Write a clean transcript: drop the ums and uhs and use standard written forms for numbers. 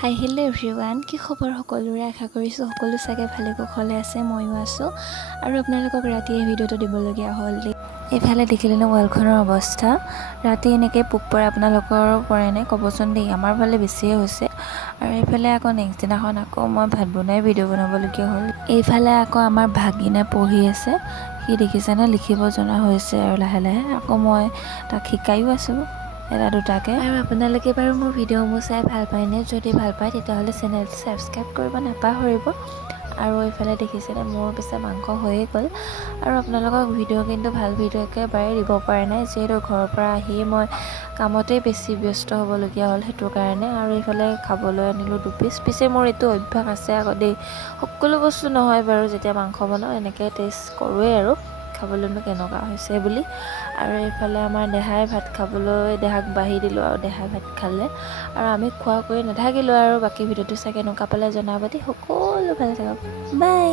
Hi hello' everyone, কি খবৰ সকলোৰে? আশা কৰিছোঁ সকলো চাগে ভালে কুশলে আছে, ময়ো আছোঁ। আৰু আপোনালোকক ৰাতি এই ভিডিঅ'টো দিবলগীয়া হ'ল। এইফালে দেখিলে ন ৱালখনৰ অৱস্থা, ৰাতি এনেকৈ পোক পৰে, আপোনালোকৰো পৰে নে ক'বচোন দেই। আমাৰ ফালে বেছিয়ে হৈছে। আৰু এইফালে আকৌ নেক্সট দিনাখন আকৌ মই ভাত বনাই ভিডিঅ' বনাবলগীয়া হ'ল। এইফালে আকৌ আমাৰ ভাগিনে পঢ়ি আছে, সি দেখিছেনে লিখিব জনা হৈছে আৰু লাহে লাহে। আকৌ মই তাক শিকায়ো আছোঁ এটা দুটাকৈ। আৰু আপোনালোকে বাৰু মোৰ ভিডিঅ'সমূহ চাই ভাল পায়নে? যদি ভাল পায় তেতিয়াহ'লে চেনেলটো ছাবস্ক্ৰাইব কৰিব নাপাহৰিব। আৰু এইফালে দেখিছেনে মোৰ পিছে মাংস হৈয়ে গ'ল। আৰু আপোনালোকক ভিডিঅ' কিন্তু ভাল ভিডিঅ' একেবাৰে দিব পৰা নাই, যিহেতু ঘৰৰ পৰা আহি মই কামতেই বেছি ব্যস্ত হ'বলগীয়া হ'ল, সেইটো কাৰণে। আৰু এইফালে খাবলৈ আনিলোঁ 2 পিচ। পিছে মোৰ এইটো অভ্যাস আছে আকৌ দেই, সকলো বস্তু নহয় বাৰু, যেতিয়া মাংস বনাওঁ এনেকৈ টেষ্ট কৰোঁৱেই আৰু খাবলৈনো কেনেকুৱা হৈছে বুলি। আৰু এইফালে আমাৰ দেহাই ভাত খাবলৈ, দেহাক বাঢ়ি দিলোঁ আৰু দেহাই ভাত খালে। আৰু আমি খোৱা কৰি নাথাকিলোঁ আৰু। বাকী ভিডিঅ'টো চাই কেনেকুৱা পালে জনাব দেই। সকলো ভালে থাকক, বাই।